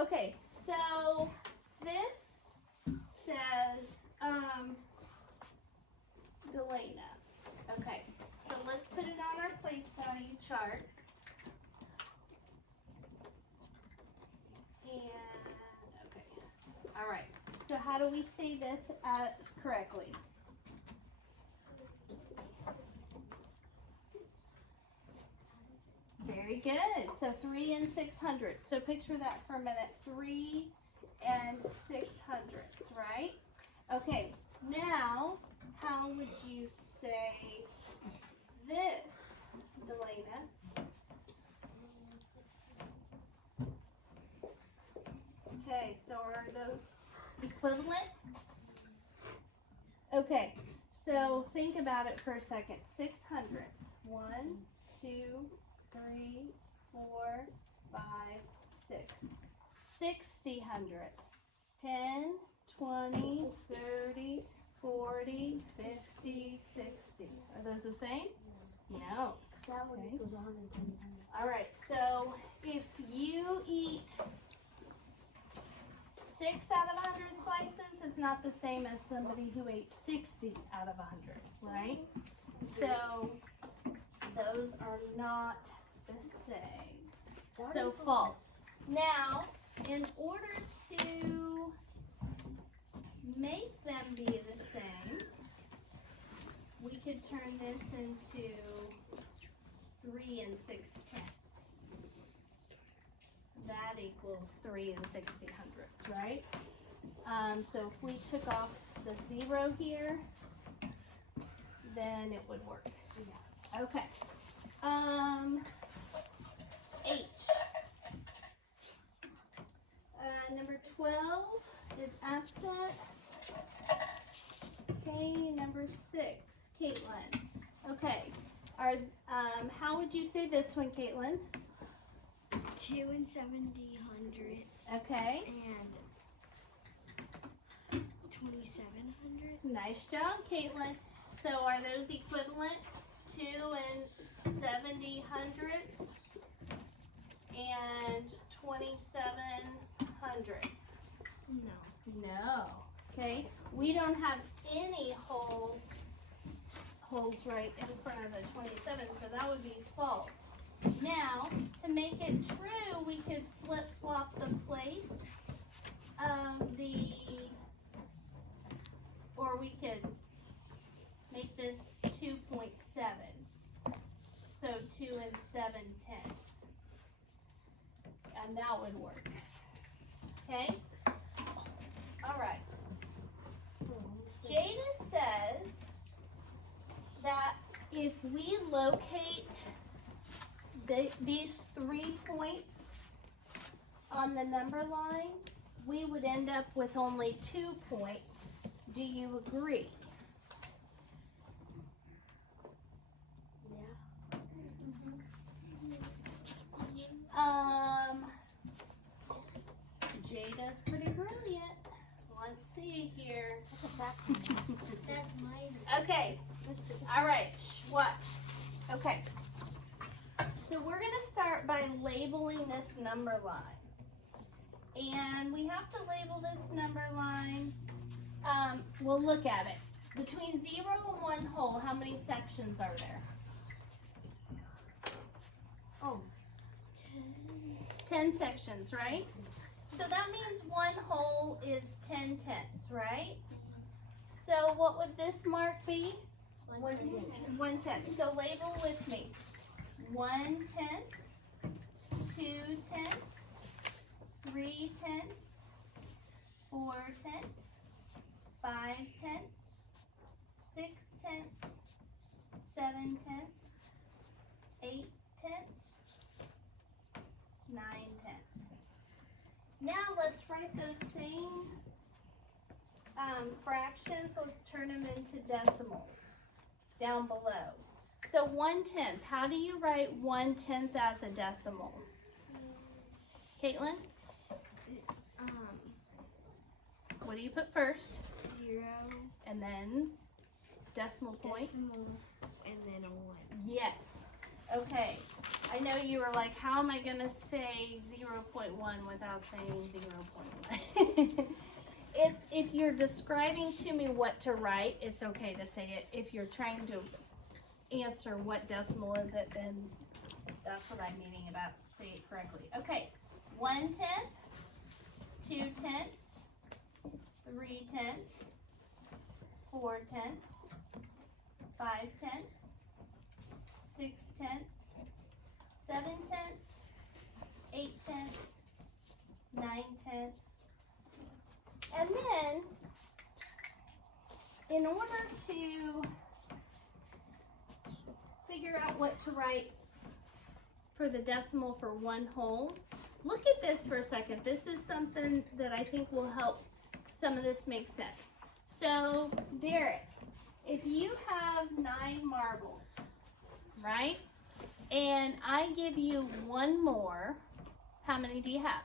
Okay, so this says Delana. Okay, so let's put it on our place value chart. And, okay, all right. So how do we say this correctly? Very good. So 3 and 600. So picture that for a minute. 3 and 600, right? Okay, now how would you say this, Delana? Okay, so are those equivalent? Okay, so think about it for a second. 600s. 1, 2, 3, 4, 5, 6. 60 hundredths. 10, 20, 30, 40, 50, 60. Are those the same? No. That one equals 110. All right, so if you eat 6 out of 100 slices, it's not the same as somebody who ate 60 out of 100, right? So those are not the same. So false. Now, in order to make them be the same, we could turn this into 3 and 6 tenths. That equals 3 and 60 hundredths, right? So if we took off the 0 here, then it would work. Yeah. Okay. H. Number 12 is absent. Okay, number 6, Caitlin. Okay. How would you say this one, Caitlin? 2 and 70 hundredths. Okay. And 27 hundredths. Nice job, Caitlin. So are those equivalent? 2 and 70 hundredths and 27 hundredths? No. No. Okay. We don't have any holes right in front of the 27, so that would be false. Now, to make it true, we could flip-flop the place of or we could make this 2.7. So 2 and 7 tenths. And that would work. Okay? All right. Jada says that if we locate these 3 points on the number line, we would end up with only 2 points. Do you agree? Yeah. Jada's pretty brilliant. Let's see here. That's mine. Okay. All right. Watch. Okay. So we're going to start by labeling this number line. And we have to label this number line. We'll look at it. Between 0 and 1 whole, how many sections are there? Oh. 10 sections, right? So that means 1 whole is 10 tenths, right? So what would this mark be? 1 tenth. So label with me. 1 tenth, 2 tenths, 3 tenths, 4 tenths, 5 tenths, 6 tenths, 7 tenths, 8 tenths, 9 tenths. Now let's write those same fractions. Let's turn them into decimals down below. So 1/10. How do you write 1/10 as a decimal? Caitlin? What do you put first? 0. And then decimal point? Decimal. And then a 1. Yes. Okay. I know you were like, how am I gonna say 0.1 without saying 0.1? It's, if you're describing to me what to write, it's okay to say it. If you're trying to answer what decimal is it, then that's what I'm meaning about say it correctly. Okay, 1/10, 2/10, 3/10, 4/10, 5/10, 6/10, 7/10, 8/10, 9/10. And then, in order to figure out what to write for the decimal for 1 whole, look at this for a second. This is something that I think will help some of this make sense. So, Derek, if you have 9 marbles, right? And I give you 1 more, how many do you have?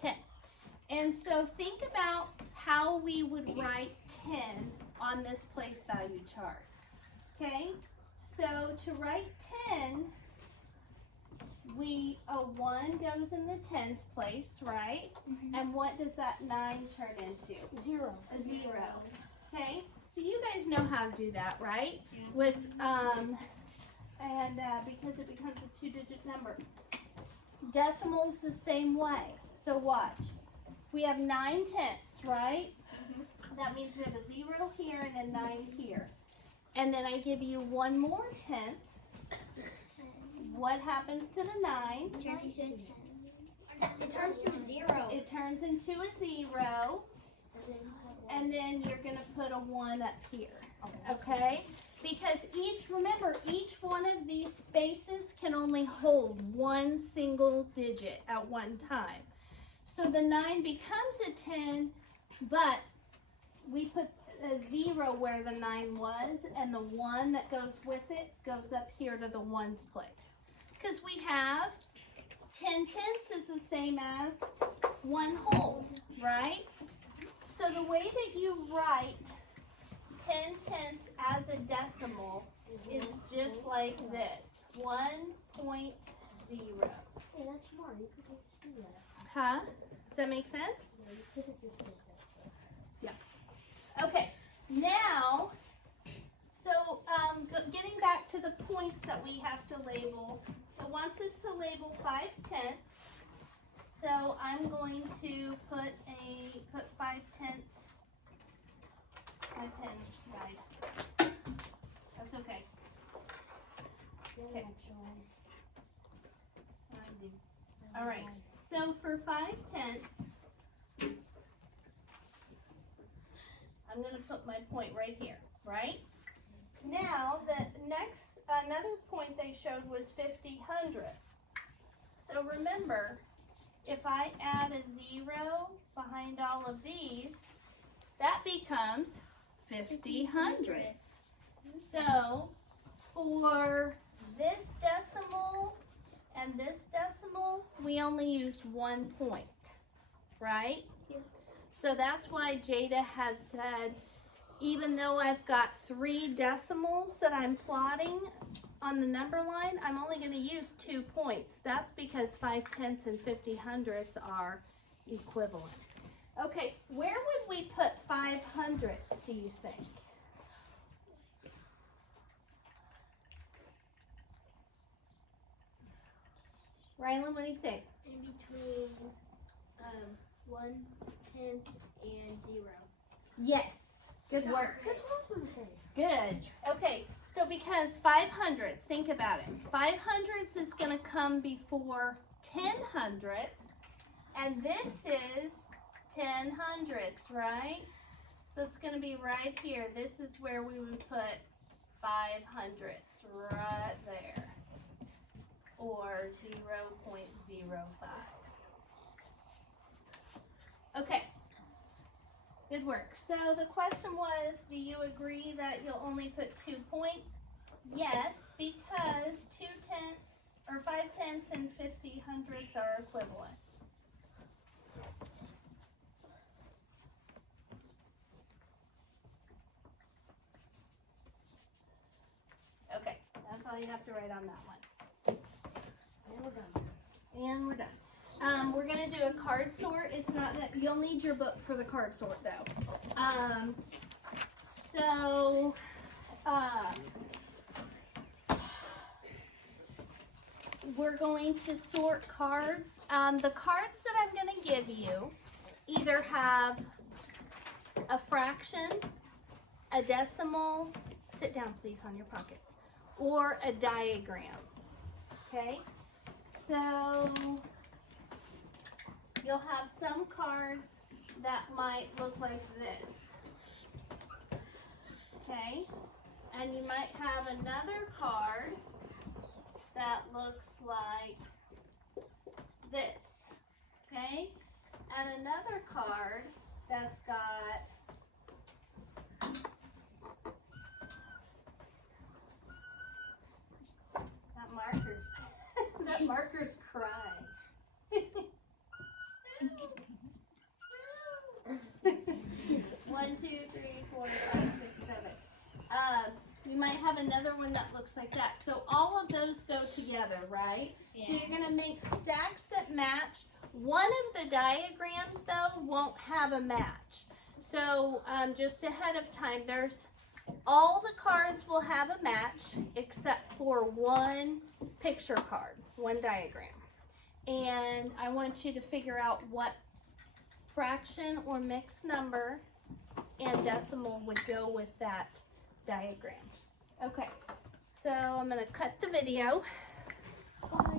10. And so think about how we would write 10 on this place value chart. Okay? So to write 10, a 1 goes in the tens place, right? And what does that 9 turn into? 0. A 0. Okay? So you guys know how to do that, right? Yeah. With, because it becomes a 2-digit number. Decimals the same way. So watch. If we have 9/10, right? That means we have a 0 here and a 9 here. And then I give you 1 more 10th. What happens to the 9? It turns to a 0. It turns into a 0. And then you're going to put a 1 up here. Okay? Because remember, each one of these spaces can only hold 1 single digit at one time. So the 9 becomes a 10, but we put a 0 where the 9 was, and the 1 that goes with it goes up here to the 1's place. Because we have 10 tenths is the same as 1 whole, right? So the way that you write 10 tenths as a decimal is just like this, 1.0. Yeah, that's smart. You could just do that. Huh? Does that make sense? Yeah, you could have just did that. Okay, now, so getting back to the points that we have to label, it wants us to label 5/10. So I'm going to put 5/10. My pen died. That's okay. Okay. All right. So for 5/10, I'm going to put my point right here, right? Now, another point they showed was 50 hundredths. So remember, if I add a 0 behind all of these, that becomes 50 hundredths. So for this decimal and this decimal, we only used 1 point, right? Yeah. So that's why Jada had said, even though I've got 3 decimals that I'm plotting on the number line, I'm only going to use 2 points. That's because 5/10 and 50 hundredths are equivalent. Okay, where would we put 5 hundredths, do you think? Rylan, what do you think? In between 1/10 and 0. Yes. Good work. That's what I was going to say. Good. Okay, so because 5 hundredths, think about it. 5 hundredths is going to come before 10 hundredths, and this is 10 hundredths, right? So it's going to be right here. This is where we would put 5 hundredths, right there, or 0.05. Okay. Good work. So the question was, do you agree that you'll only put 2 points? Yes, because 2/10 or 5/10 and 50 hundredths are equivalent. Okay, we have to write on that one. And we're done. And we're done. We're gonna do a card sort. It's not that you'll need your book for the card sort though. We're going to sort cards. The cards that I'm gonna give you either have a fraction, a decimal, sit down please on your pockets, or a diagram. Okay? So you'll have some cards that might look like this. Okay? And you might have another card that looks like this. Okay? And another card that's got that marker's crying. 1, 2, 3, 4, 5, 6, 7. You might have another one that looks like that. So all of those go together, right? Yeah. So you're gonna make stacks that match. One of the diagrams though won't have a match. So just ahead of time, all the cards will have a match except for one picture card, one diagram. And I want you to figure out what fraction or mixed number and decimal would go with that diagram. Okay, so I'm going to cut the video. Bye.